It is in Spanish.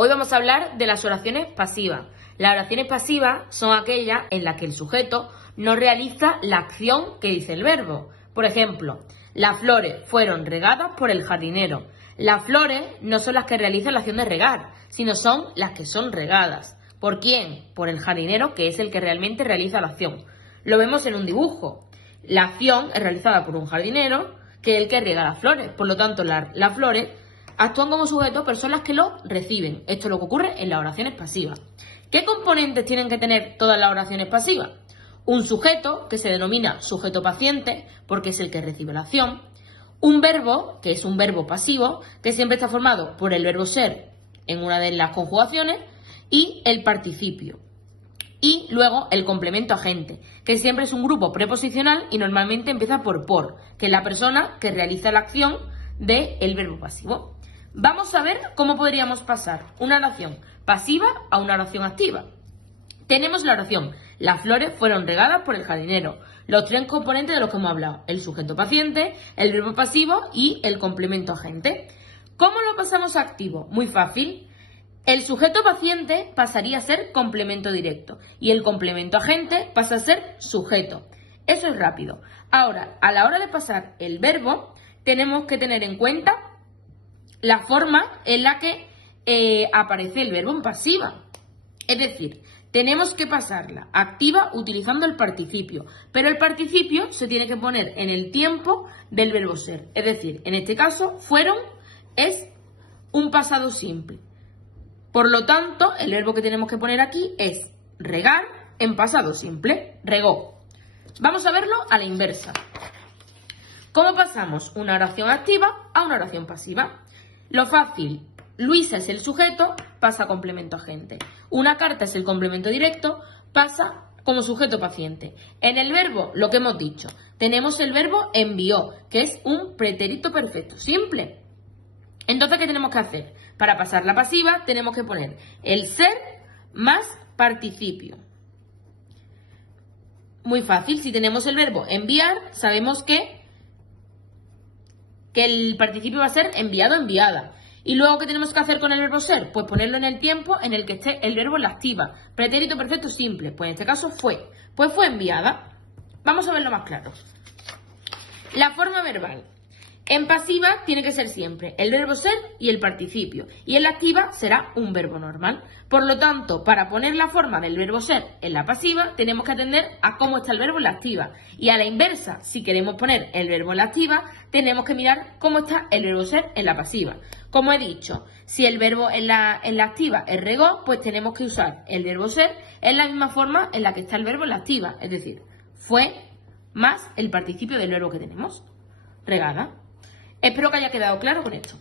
Hoy vamos a hablar de las oraciones pasivas. Las oraciones pasivas son aquellas en las que el sujeto no realiza la acción que dice el verbo. Por ejemplo, las flores fueron regadas por el jardinero. Las flores no son las que realizan la acción de regar, sino son las que son regadas. ¿Por quién? Por el jardinero, que es el que realmente realiza la acción. Lo vemos en un dibujo. La acción es realizada por un jardinero, que es el que riega las flores. Por lo tanto, las flores actúan como sujetos, pero son las que lo reciben. Esto es lo que ocurre en las oraciones pasivas. ¿Qué componentes tienen que tener todas las oraciones pasivas? Un sujeto, que se denomina sujeto paciente, porque es el que recibe la acción. Un verbo, que es un verbo pasivo, que siempre está formado por el verbo ser en una de las conjugaciones, y el participio. Y luego el complemento agente, que siempre es un grupo preposicional y normalmente empieza por, que es la persona que realiza la acción del verbo pasivo. Vamos a ver cómo podríamos pasar una oración pasiva a una oración activa. Tenemos la oración: las flores fueron regadas por el jardinero. Los tres componentes de los que hemos hablado: el sujeto paciente, el verbo pasivo y el complemento agente. ¿Cómo lo pasamos a activo? Muy fácil. El sujeto paciente pasaría a ser complemento directo y el complemento agente pasa a ser sujeto. Eso es rápido. Ahora, a la hora de pasar el verbo, tenemos que tener en cuenta la forma en la que aparece el verbo en pasiva. Es decir, tenemos que pasarla activa utilizando el participio, pero el participio se tiene que poner en el tiempo del verbo ser. Es decir, en este caso, fueron es un pasado simple. Por lo tanto, el verbo que tenemos que poner aquí es regar en pasado simple, regó. Vamos a verlo a la inversa. ¿Cómo pasamos una oración activa a una oración pasiva? Lo fácil: Luisa es el sujeto, pasa a complemento agente. Una carta es el complemento directo, pasa como sujeto paciente. En el verbo, lo que hemos dicho, tenemos el verbo envió, que es un pretérito perfecto simple. Entonces, ¿qué tenemos que hacer? Para pasar la pasiva, tenemos que poner el ser más participio. Muy fácil. Si tenemos el verbo enviar, sabemos que el participio va a ser enviado, enviada. ¿Y luego qué tenemos que hacer con el verbo ser? Pues ponerlo en el tiempo en el que esté el verbo en la activa. Pretérito perfecto simple. Pues en este caso fue. Pues fue enviada. Vamos a verlo más claro. La forma verbal. En pasiva tiene que ser siempre el verbo ser y el participio. Y en la activa será un verbo normal. Por lo tanto, para poner la forma del verbo ser en la pasiva, tenemos que atender a cómo está el verbo en la activa. Y a la inversa, si queremos poner el verbo en la activa, tenemos que mirar cómo está el verbo ser en la pasiva. Como he dicho, si el verbo en la activa es regó, pues tenemos que usar el verbo ser en la misma forma en la que está el verbo en la activa. Es decir, fue más el participio del verbo que tenemos, regada. Espero que haya quedado claro con esto.